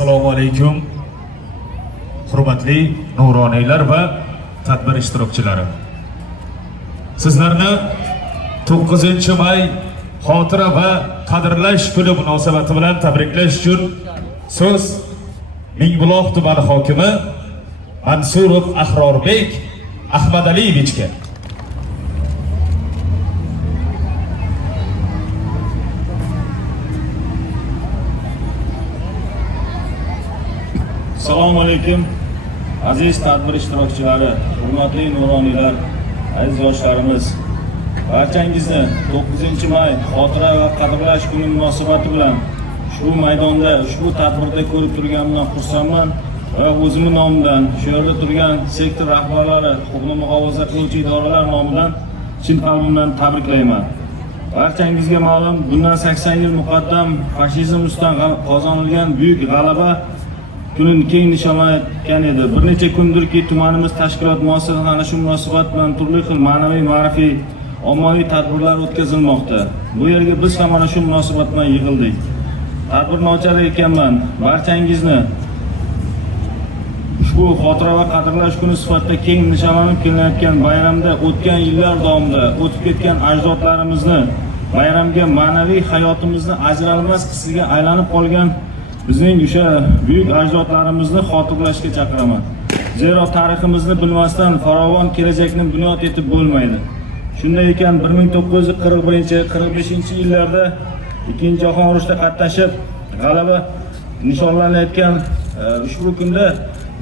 Assalomu alaykum. Hurmatli nuroniylar va tadbir ishtirokchilari. Sizlarni 9-may xotira va qadrlash kuni munosabati bilan tabriklash uchun so'z Mingbuloq tumani hokimi Mansurov Ahrorbek Ahmadaliyevichga. Assalomu alaykum. Aziz tadbir ishtirokchilari, hurmatli nuroniylar, aziz yoshlarimiz. Barchangizni 9-may xotira va qadrlash kuni munosabati bilan shu maydonda, ushbu tadbirda ko'rib turganimdan xursandman va o'zimning nomidan, shu yerda turgan sektor rahbarlari, huquqni muhofaza qiluvchi idoralar nomidan chin qalbimdan tabriklayman. Barchangizga ma'lum, bundan 80 yil muqaddam fashizm ustidan qozonilgan buyuk g'alaba kunini keng nishonlayotgan edi. Bir necha kundirki tumanimiz tashkilot muassasalari ana shu munosabat bilan turli xil ma'naviy, ma'rifiy, ommaviy tadbirlar o'tkazilmoqda. Bu yerga biz ham ana shu munosabat bilan yig'ildik. Tadbirni ochar ekanman. Barchangizni ushbu xotira va qadrlash kuni sifatida keng nishonlanib kelinayotgan bayramda o'tgan yillar davomida o'tib ketgan ajdodlarimizni, bayramga ma'naviy hayotimizni ajralmas qismiga aylanib qolgan bizning o'sha buyuk ajdodlarimizni xotirlashga chaqiraman. Zero tariximizni bilmasdan farovon kelajakni bunyod etib bo'lmaydi. Shunday ekan 1941-45-yillarda Ikkinchi jahon urushida qatnashib g'alaba nishonlanayotgan ushbu kunda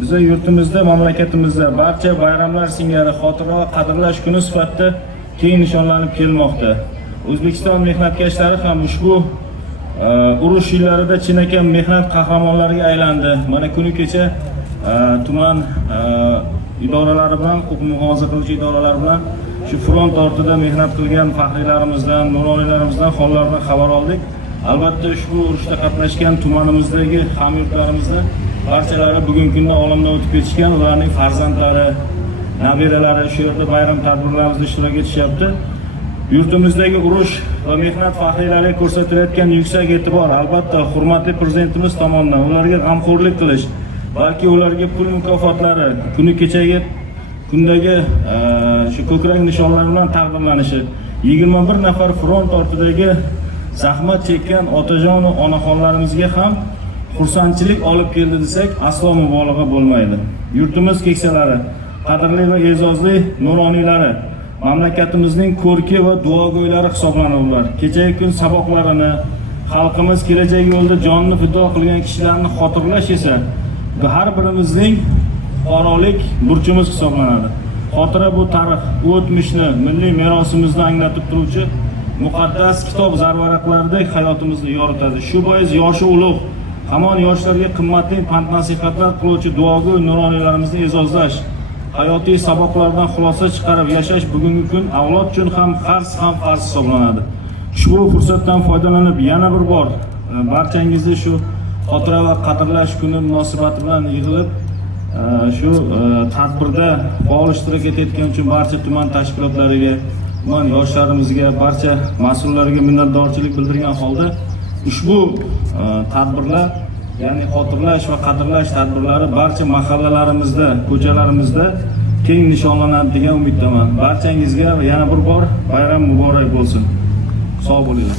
bizning yurtimizda, mamlakatimizda barcha bayramlar singari xotira va qadrlash kuni sifatida keng nishonlanib kelmoqda. O'zbekiston mehnatkashlari ham ushbu urush yillarida chinakam mehnat qahramonlariga aylandi. Mana kuni kecha tuman idoralari bilan, huquqni muhofaza qiluvchi idoralar bilan shu front ortida mehnat qilgan faxriylarimizdan, nuroniylarimizdan hollardan xabar oldik. Albatta ushbu urushda qatnashgan tumanimizdagi hamyurtlarimizni barchalari bugungi kunda olamdan o'tib ketishgan, ularning farzandlari, nabiralari shu yerda bayram tadbirlarimizda ishtirok etishyapti. Yurtimizdagi urush va mehnat faxriylariga ko'rsatilayotgan yuksak e'tibor albatta hurmatli prezidentimiz tomonidan ularga g'amxo'rlik qilish, balki ularga pul mukofotlari kuni kechagi kundagi shu ko'krak nishonlari bilan taqdirlanishi, 21 nafar front ortidagi zahmat chekkan otajon va onaxonlarimizga ham xursandchilik olib keldi desak aslo mubolag'a bo'lmaydi. Yurtimiz keksalari, qadrli va e'zozli nuroniylari, mamlakatimizning ko'rki va duogo'ylari hisoblanadilar. Kechagi kun saboqlarini, xalqimiz kelajak yo'lida jonini fido qilgan kishilarni xotirlash esa har birimizning fuqarolik burchimiz hisoblanadi. Xotira bu tarix, o'tmishni, milliy merosimizni anglatib turuvchi muqaddas kitob zarvaraqlaridek hayotimizni yoritadi. Shu bois yoshi ulug', hamon yoshlarga qimmatli pand-nasihatlar qiluvchi duogo'y nuroniylarimizni e'zozlash, hayotiy saboqlardan xulosa chiqarib yashash bugungi kun avlod uchun ham farz hisoblanadi. Ushbu fursatdan foydalanib yana bir bor barchangizni shu xotira va qadrlash kuni munosabati bilan yig'ilib shu tadbirda faol ishtirok etayotgan uchun barcha tuman tashkilotlariga, tuman yoshlarimizga, barcha mas'ullarga minnatdorchilik bildirgan holda ushbu tadbirlar, ya'ni xotirlash va qadrlash tadbirlari barcha mahallalarimizda, ko'chalarimizda keng nishonlanadi degan umiddaman. Barchangizga yana bir bor bayram muborak bo'lsin. Sog' bo'linglar.